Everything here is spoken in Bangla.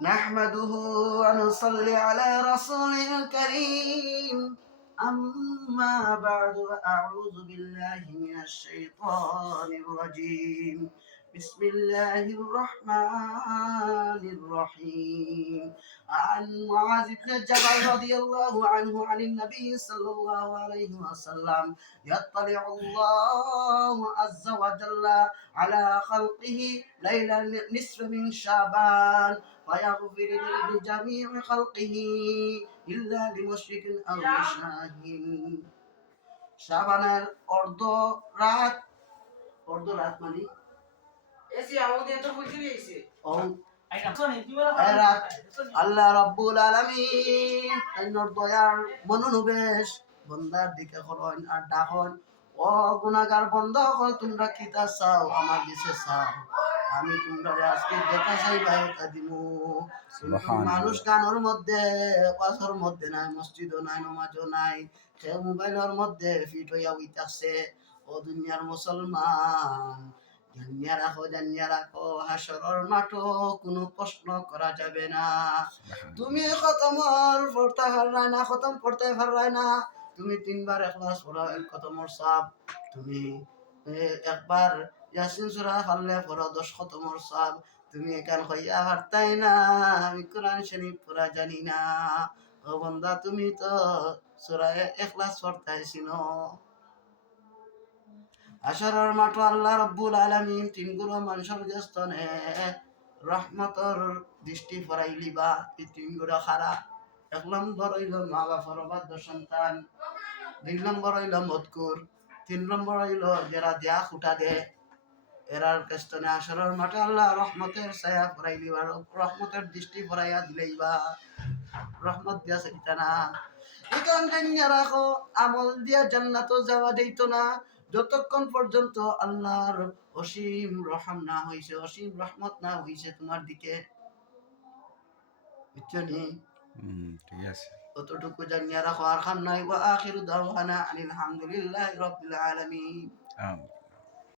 نحمده ونصلي على رسوله الكريم أما بعد أعوذ بالله من الشيطان الرجيم بسم الله الرحمن الرحيم عن معاذ بن جبل رضي الله عنه عن النبي صلى الله عليه وسلم يطلع الله عز وجل على خلقه ليلة نصف من شعبان ويغفر لجميع خلقه إلا لمشرك أو شاهد শাবানের অর্ধ রাত মানে এসি আমাদের তো বুঝতে পেরেছি ও রাত আল্লাহ রাব্বুল আলামিন তাইনর দয়ার মনোনিবেশ বন্দার দিকে করুন আর ডাকন ও গুনাহগার বন্ধ হল তোমরা কিতা চাও আমার কাছে চাও আমি তোমরা আজকে যেটা চাই বায়তা দিমু মানুষ গানোর মধ্যে ওয়াজের মধ্যে নাই মসজিদও নাই নামাজও নাই সে মোবাইলের মধ্যে ফিট হইয়া উইতাছে ও দুনিয়ার মুসলমান জানিয়া রাখো হাসরের মাঠও কোনো প্রশ্ন করা যাবে না তুমি খতমর পড়তে পারলাই না খতম পড়তে পারলাই না তুমি তিনবার ইখলাস পড়ো খতমর সওয়াব তুমি একবার ইয়াসিন সূরা পড়লে পড়ো 10 খতমর সওয়াব তুমি এখান কইয়া পারতাই না আমি কোরআন শরীফ পড়া জানি না ও বান্দা তুমি তো সূরা ইখলাস পড়তাইছিনো হাসরের মাঠ আল্লাহ রাব্বুল আলামিন তিন গুণ মানুষের জ্যেষ্ঠনে রহমতর দৃষ্টি ফরাইলিবা এই তিন গুণ খারা এক নম্বর হইল মা বাবার অবাধ্য সন্তান, 2 নম্বর হইল মদকুর, 3 নম্বর হইল যারা দেয়া খুঁটা দে এরার কেষ্টনে হাসরের মাঠে আল্লাহ রহমতের ছায়া ফরাইলিবা রহমতের দৃষ্টি ফরাইয়া দিলেইবা রহমত দিয়া সেটা না এখান জানিয়া রাখো আমল দিয়া জান্নাতও যাওয়া যাইতো না যতক্ষণ পর্যন্ত আল্লাহর অসীম রহম না হইছে অসীম রহমত না হইছে তোমার দিকে বুঝছনি ঠিক আছে অতটুকু জানিয়া রাখো আর খান নাই ওয়া আখিরু দাওয়ানা আনিল হামদুলিল্লাহি রাব্বিল আলামিন।